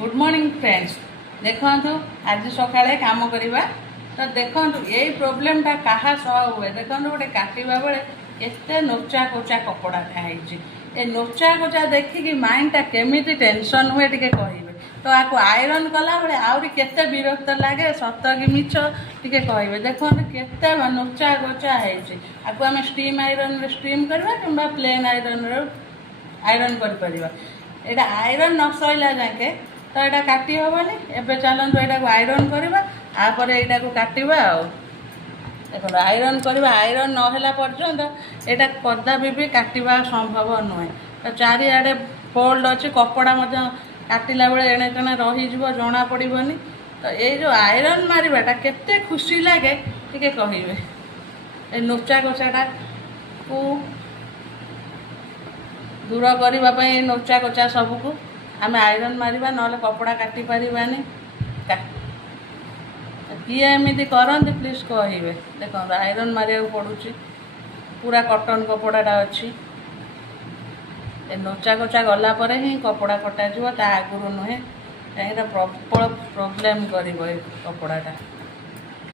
Good morning friends. देखु आज सकाळे काम करवा तो देखु ये प्रोब्लेमटा क्या सह हुए। देखो गोटे काटा बेले केते नोचा कोचा कपड़ा है नोचा कोचा देखिकी माइंडटा केमी टेंशन हुए टे कहे तो आपको आयरन कला बेले आहरी केते विरक्त लगे सत कि मिछ टे कहे। देखो केते नोचा कोचा आपको आम स्टीम आयरन स्टीम करवा कि प्लेन आयरन आयरन कर आयरन न सैला जाके तो यहाँ काटी हेनी। एवं चलते यहाँ आयरन करवा आपर यहाँ को काटवा देखो आयरन करवा आयरन नहला पर्यंत यहाँ कदापि भी काटवा संभव नुहे। तो चारिआडे फोल्ड अच्छी कपड़ा काटिला बेले एणे तेणे रही जना पड़ोनी। तो ये जो आयरन मारिबाटा केते खुशी लगे टे कहे। नोचा कोचाटा को दूर करने नोचा कोचा सबको आम आयरन मारिबा ना कपड़ा काटी पारिबानी। किए एमती करते प्लीज कहे। देखो आयरन मारिया पड़ुची पूरा कटन कपड़ाटा अच्छी नोचा कोचा गला पर ही कपड़ा कटा ता आगुरी नुहे कहीं प्रबल प्रोब्लेम कर कपड़ाटा।